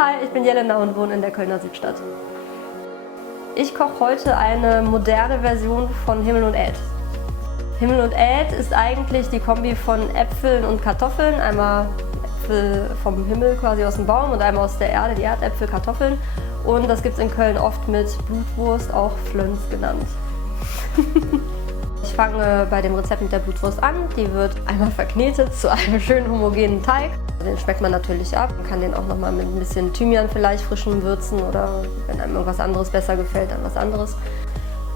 Hi, ich bin Jelena und wohne in der Kölner Südstadt. Ich koche heute eine moderne Version von Himmel und Äd. Himmel und Äd ist eigentlich die Kombi von Äpfeln und Kartoffeln. Einmal Äpfel vom Himmel quasi aus dem Baum und einmal aus der Erde, die Erdäpfel, Kartoffeln. Und das gibt es in Köln oft mit Blutwurst, auch Flöns genannt. Ich fange bei dem Rezept mit der Blutwurst an. Die wird einmal verknetet zu einem schönen homogenen Teig. Den schmeckt man natürlich ab. Man kann den auch noch mal mit ein bisschen Thymian vielleicht frischen würzen oder wenn einem irgendwas anderes besser gefällt, dann was anderes.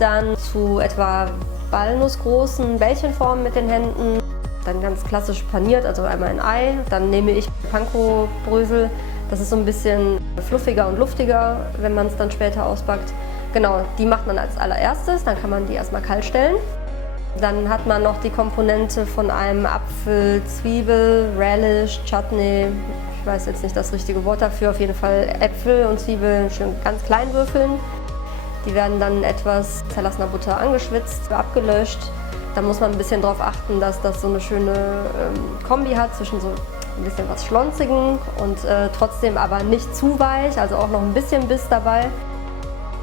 Dann zu etwa walnussgroßen Bällchenformen mit den Händen. Dann ganz klassisch paniert, also einmal ein Ei. Dann nehme ich Panko-Brösel. Das ist so ein bisschen fluffiger und luftiger, wenn man es dann später ausbackt. Genau, die macht man als allererstes. Dann kann man die erstmal kalt stellen. Dann hat man noch die Komponente von einem Apfel, Zwiebel, Relish, Chutney. Ich weiß jetzt nicht das richtige Wort dafür. Auf jeden Fall Äpfel und Zwiebeln schön ganz klein würfeln. Die werden dann in etwas zerlassener Butter angeschwitzt, abgelöscht. Da muss man ein bisschen darauf achten, dass das so eine schöne Kombi hat zwischen so ein bisschen was Schlonzigem und trotzdem aber nicht zu weich, also auch noch ein bisschen Biss dabei.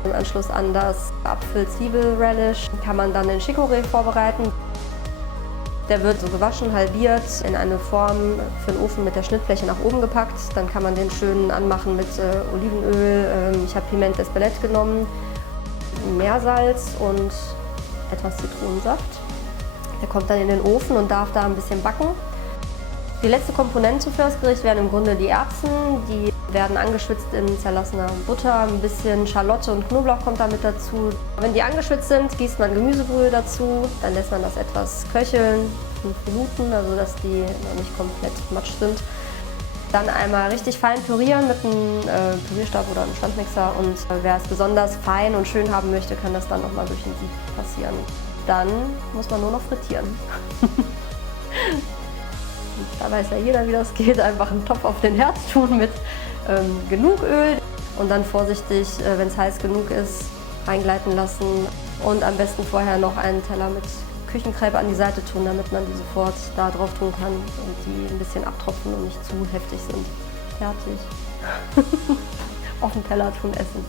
Im Anschluss an das Apfel-Zwiebel-Relish kann man dann den Chicorée vorbereiten. Der wird so gewaschen, halbiert, in eine Form für den Ofen mit der Schnittfläche nach oben gepackt. Dann kann man den schön anmachen mit Olivenöl. Ich habe Piment d'Espelette genommen, Meersalz und etwas Zitronensaft. Der kommt dann in den Ofen und darf da ein bisschen backen. Die letzte Komponente für das Gericht wären im Grunde die Erbsen. Die werden angeschwitzt in zerlassener Butter. Ein bisschen Schalotte und Knoblauch kommt da mit dazu. Wenn die angeschwitzt sind, gießt man Gemüsebrühe dazu. Dann lässt man das etwas köcheln, 5 Minuten, also dass die noch nicht komplett matsch sind. Dann einmal richtig fein pürieren mit einem Pürierstab oder einem Standmixer. Und wer es besonders fein und schön haben möchte, kann das dann nochmal durch den Sieb passieren. Dann muss man nur noch frittieren. Da weiß ja jeder, wie das geht. Einfach einen Topf auf den Herd tun mit genug Öl und dann vorsichtig, wenn es heiß genug ist, reingleiten lassen. Und am besten vorher noch einen Teller mit Küchenkrepe an die Seite tun, damit man die sofort da drauf tun kann und die ein bisschen abtropfen und nicht zu heftig sind. Fertig. Auf den Teller tun, essen.